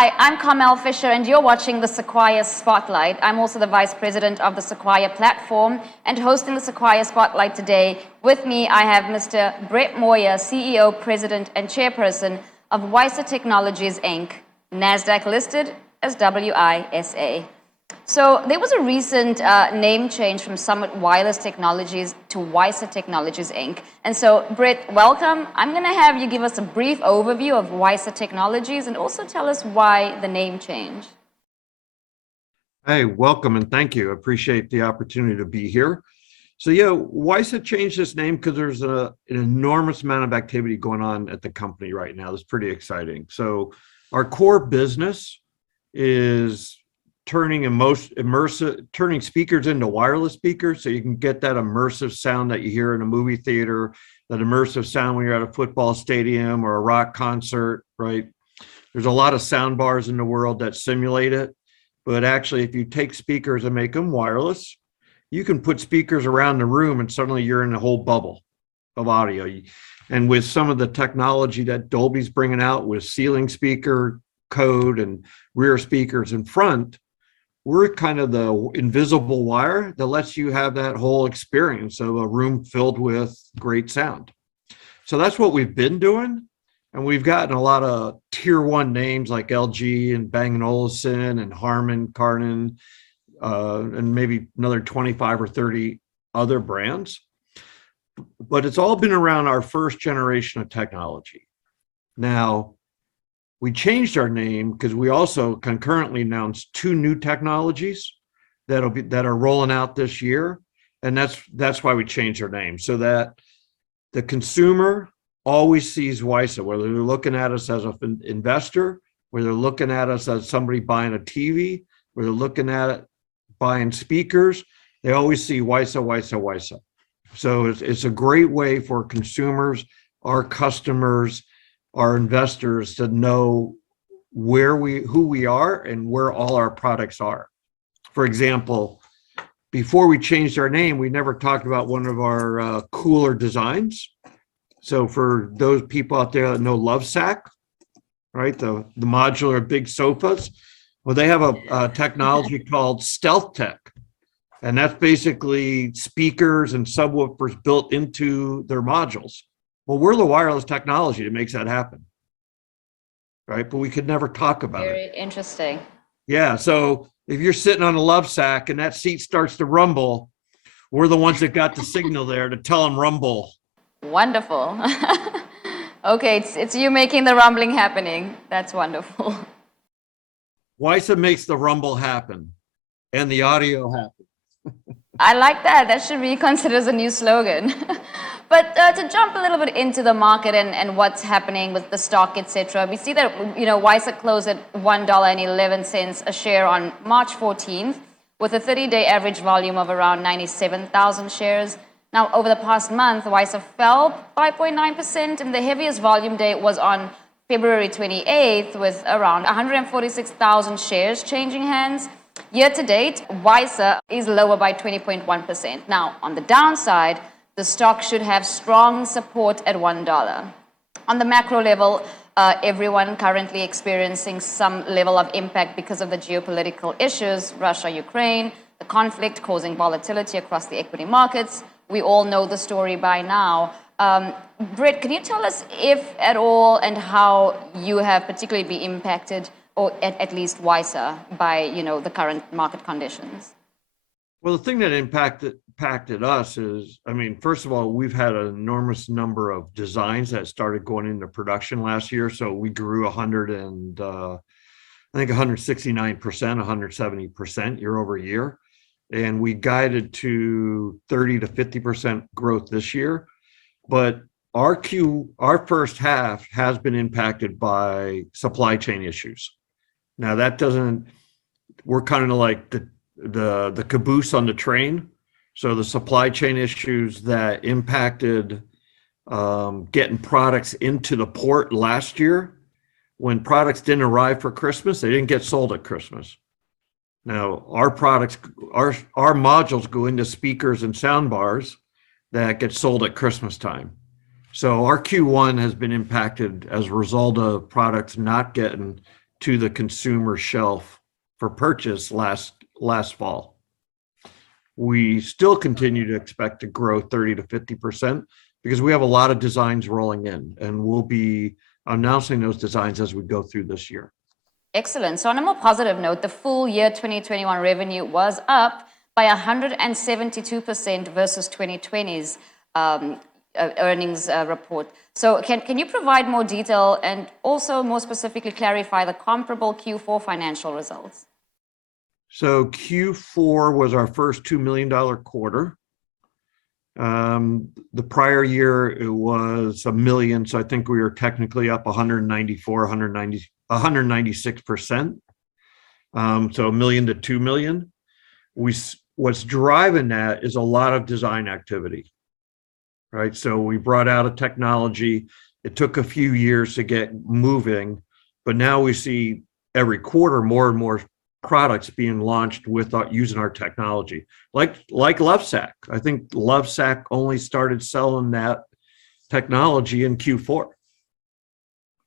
Hi, I'm Carmel Fisher, and you're watching the Sequire Spotlight. I'm also the Vice President of the Sequire platform and hosting the Sequire Spotlight today. With me, I have Mr. Brett Moyer, CEO, President, and Chairperson of WISA Technologies, Inc., NASDAQ listed as WISA. So there was a recent name change from Summit Wireless Technologies to WISA Technologies, Inc. And so, Brett, welcome. I'm going to have you give us a brief overview of WISA Technologies and also tell us why the name change. Hey, welcome and thank you. Appreciate the opportunity to be here. So yeah, WISA changed its name because there's an enormous amount of activity going on at the company right now. That's pretty exciting. So our core business is turning speakers into wireless speakers, so you can get that immersive sound that you hear in a movie theater, that immersive sound when you're at a football stadium or a rock concert, right? There's a lot of sound bars in the world that simulate it, but actually if you take speakers and make them wireless, you can put speakers around the room and suddenly you're in a whole bubble of audio. And with some of the technology that Dolby's bringing out with ceiling speaker code and rear speakers in front, we're kind of the invisible wire that lets you have that whole experience of a room filled with great sound. So that's what we've been doing. And we've gotten a lot of tier one names like LG and Bang & Olufsen and Harman Kardon, and maybe another 25 or 30 other brands. But it's all been around our first generation of technology. Now, we changed our name because we also concurrently announced two new technologies that are rolling out this year, and that's why we changed our name, so that the consumer always sees WISA, whether they're looking at us as an investor, whether they're looking at us as somebody buying a TV, whether they're looking at it buying speakers, they always see WISA, WISA, WISA. So it's a great way for consumers, our customers, our investors to know who we are and where all our products are. For example, before we changed our name, we never talked about one of our cooler designs. So for those people out there that know Lovesac, right, the modular big sofas, well, they have a technology called Stealth Tech, and that's basically speakers and subwoofers built into their modules. Well, we're the wireless technology that makes that happen, right? But we could never talk about it. Very interesting. Yeah, so if you're sitting on a Lovesac and that seat starts to rumble, we're the ones that got the signal there to tell them rumble. Wonderful. Okay, it's you making the rumbling happening. That's wonderful. WISA makes the rumble happen and the audio happen. I like that. That should be considered as a new slogan. But to jump a little bit into the market and what's happening with the stock, etc., we see that WISA closed at $1.11 a share on March 14th, with a 30-day average volume of around 97,000 shares. Now, over the past month, WISA fell 5.9%, and the heaviest volume day was on February 28th, with around 146,000 shares changing hands. Year to date, WISA is lower by 20.1%. Now, on the downside, the stock should have strong support at $1. On the macro level, everyone currently experiencing some level of impact because of the geopolitical issues, Russia, Ukraine, the conflict causing volatility across the equity markets. We all know the story by now. Brett, can you tell us if at all and how you have particularly been impacted, or at least WISA, by the current market conditions? Well, the thing that impacted us is, I mean, first of all, we've had an enormous number of designs that started going into production last year. So we grew 169%, 170% year over year. And we guided to 30 to 50% growth this year. But our first half has been impacted by supply chain issues. Now we're kind of like the caboose on the train. So the supply chain issues that impacted getting products into the port last year, when products didn't arrive for Christmas, they didn't get sold at Christmas. Now our modules go into speakers and sound bars that get sold at Christmas time. So our Q1 has been impacted as a result of products not getting to the consumer shelf for purchase last fall. We still continue to expect to grow 30 to 50% because we have a lot of designs rolling in, and we'll be announcing those designs as we go through this year. Excellent. So on a more positive note, the full year 2021 revenue was up by 172% versus 2020's earnings report. So can you provide more detail and also more specifically clarify the comparable Q4 financial results? So Q4 was our first $2 million quarter. The prior year it was $1 million, so I think we were technically up 196%. So $1 million to $2 million. What's driving that is a lot of design activity, right? So we brought out a technology. It took a few years to get moving, but now we see every quarter more and more products being launched with using our technology, like Lovesac. I think Lovesac only started selling that technology in Q4,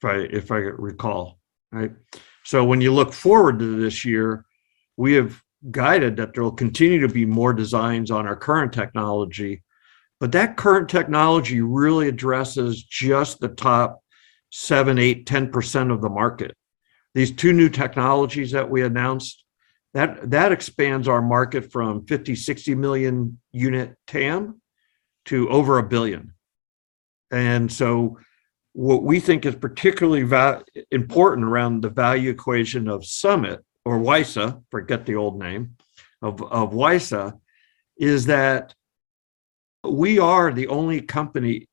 if I recall, right? So when you look forward to this year, we have guided that there will continue to be more designs on our current technology, but that current technology really addresses just the top 7, 8, 10% of the market. These two new technologies that we announced, that expands our market from 50, 60 million unit TAM to over 1 billion. And so what we think is particularly important around the value equation of Summit or WISA, forget the old name of WISA, is that we are the only company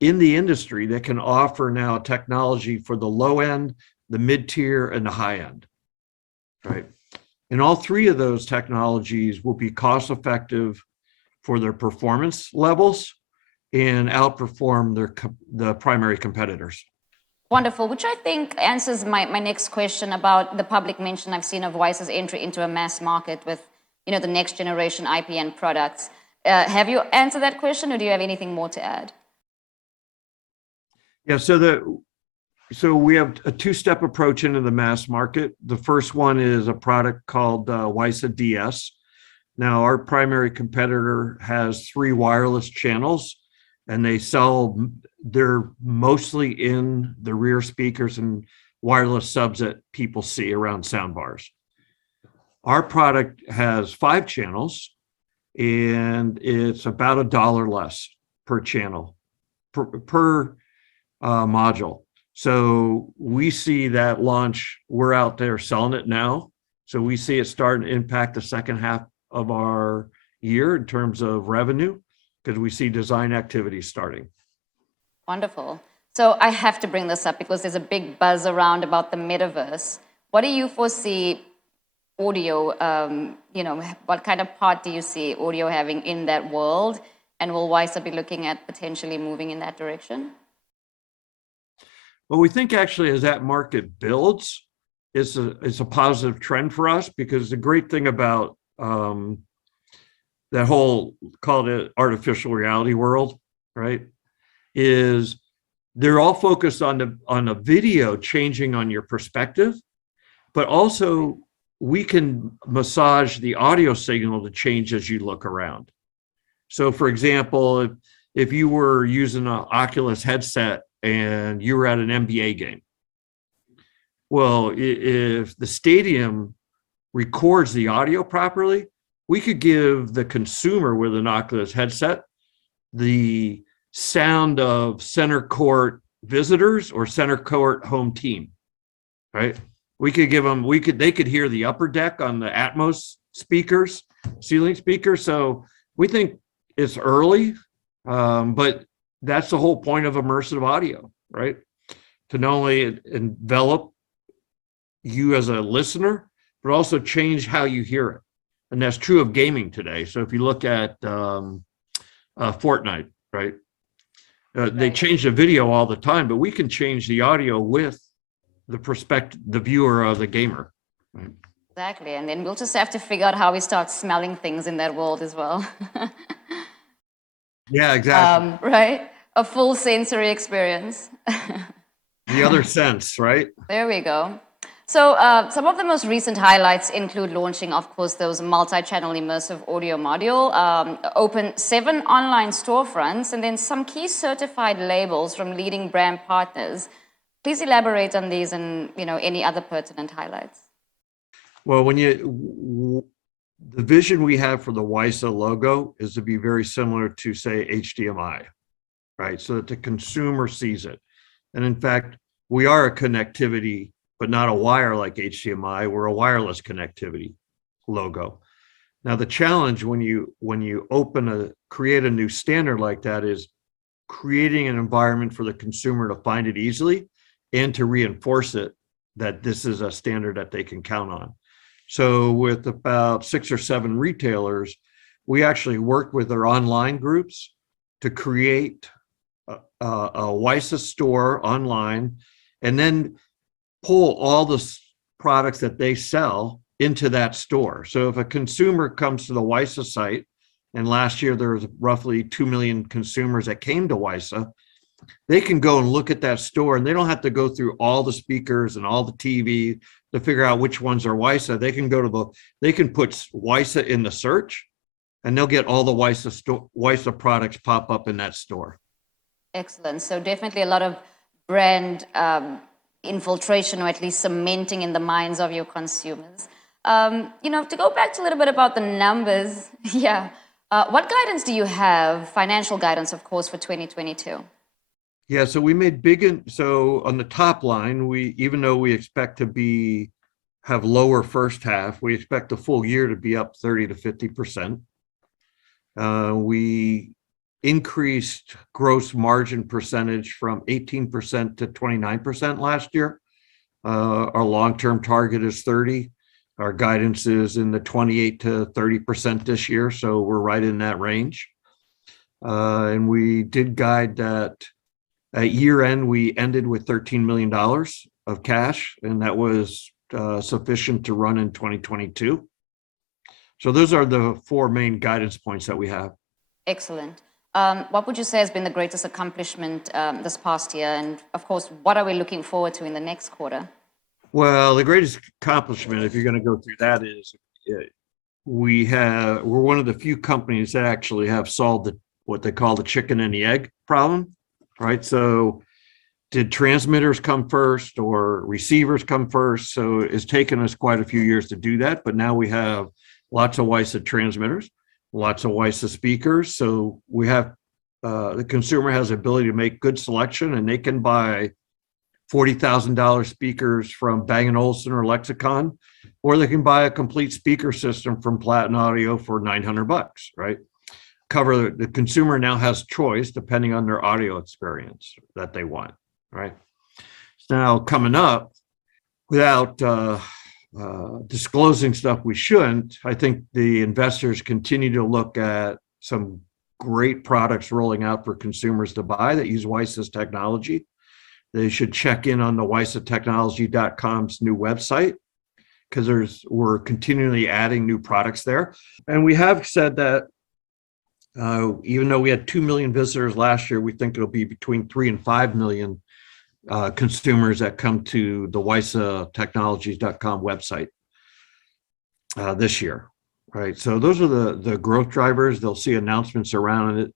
in the industry that can offer now technology for the low end, the mid-tier, and the high end, right? And all three of those technologies will be cost effective for their performance levels and outperform the primary competitors. Wonderful, which I think answers my next question about the public mention I've seen of WISA's entry into a mass market with, the next generation IPN products. Have you answered that question, or do you have anything more to add? Yeah, so we have a two-step approach into the mass market. The first one is a product called WISA DS. Now, our primary competitor has 3 wireless channels, and they're mostly in the rear speakers and wireless subs that people see around sound bars. Our product has 5 channels, and it's about $1 less per channel, per module. So we see that launch, we're out there selling it now. So we see it starting to impact the second half of our year in terms of revenue, because we see design activity starting. Wonderful. So I have to bring this up because there's a big buzz around about the metaverse. What do you foresee audio, what kind of part do you see audio having in that world? And will WISA be looking at potentially moving in that direction? Well, we think actually as that market builds, it's a positive trend for us, because the great thing about that whole, call it artificial reality world, right, is they're all focused on the video changing on your perspective, but also we can massage the audio signal to change as you look around. So for example, if you were using an Oculus headset and you were at an NBA game, well, if the stadium records the audio properly, we could give the consumer with an Oculus headset the sound of center court visitors or center court home team, right? We could give them, they could hear the upper deck on the Atmos speakers, ceiling speakers. So we think it's early, but that's the whole point of immersive audio, right? To not only envelop you as a listener, but also change how you hear it. And that's true of gaming today. So if you look at Fortnite, right? They change the video all the time, but we can change the audio with the viewer of the gamer. Right? Exactly, and then we'll just have to figure out how we start smelling things in that world as well. Yeah, exactly. Right? A full sensory experience. The other sense, right? There we go. So some of the most recent highlights include launching, of course, those multi-channel immersive audio module, open 7 online storefronts, and then some key certified labels from leading brand partners. Please elaborate on these and any other pertinent highlights. Well, the vision we have for the WISA logo is to be very similar to, say, HDMI, right? So that the consumer sees it. And in fact, we are a connectivity, but not a wire like HDMI. We're a wireless connectivity logo. Now, the challenge when you create a new standard like that is creating an environment for the consumer to find it easily and to reinforce it that this is a standard that they can count on. So with about 6 or 7 retailers, we actually worked with their online groups to create a WISA store online and then pull all the products that they sell into that store. So if a consumer comes to the WISA site, and last year there was roughly 2 million consumers that came to WISA, they can go and look at that store and they don't have to go through all the speakers and all the TV to figure out which ones are WISA. They can they can put WISA in the search and they'll get all the WISA products pop up in that store. Excellent. So definitely a lot of brand infiltration, or at least cementing in the minds of your consumers. To go back to a little bit about the numbers, what guidance do you have, financial guidance, of course, for 2022? Yeah, so we made so on the top line, even though we expect to have lower first half, we expect the full year to be up 30 to 50%. We increased gross margin percentage from 18% to 29% last year. Our long-term target is 30. Our guidance is in the 28 to 30% this year, so we're right in that range. And we did guide that at year end, we ended with $13 million of cash, and that was sufficient to run in 2022. So those are the 4 main guidance points that we have. Excellent. What would you say has been the greatest accomplishment this past year? And of course, what are we looking forward to in the next quarter? Well, the greatest accomplishment, if you're going to go through that, is we're one of the few companies that actually have solved what they call the chicken and the egg problem, right? So did transmitters come first or receivers come first? So it's taken us quite a few years to do that, but now we have lots of WISA transmitters, lots of WISA speakers. So we have the consumer has the ability to make good selection, and they can buy $40,000 speakers from Bang & Olufsen or Lexicon, or they can buy a complete speaker system from Platin Audio for $900, right? The consumer now has choice depending on their audio experience that they want, right? So now coming up, without disclosing stuff we shouldn't, I think the investors continue to look at some great products rolling out for consumers to buy that use WISA's technology. They should check in on the wisatechnology.com's new website, because we're continually adding new products there. And we have said that even though we had 2 million visitors last year, we think it'll be between 3 and 5 million consumers that come to the wisatechnologies.com website this year, right? So those are the growth drivers. They'll see announcements around it.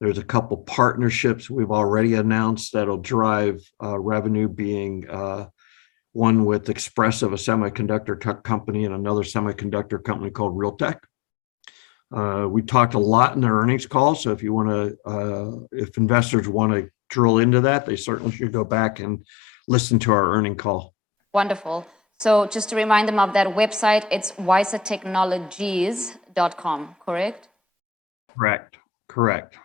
There's a couple partnerships we've already announced that'll drive revenue, being one with Expressive, a semiconductor tech company, and another semiconductor company called Realtek. We talked a lot in the earnings call, so if investors want to drill into that, they certainly should go back and listen to our earnings call. Wonderful. So just to remind them of that website, it's wisatechnologies.com, correct? Correct.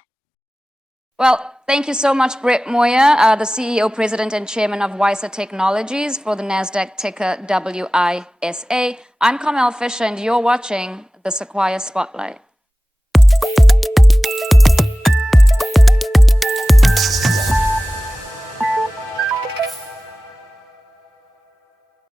Well, thank you so much, Brett Moyer, the CEO, President, and Chairman of WISA Technologies for the NASDAQ ticker WISA. I'm Carmel Fisher, and you're watching the Sequire Spotlight.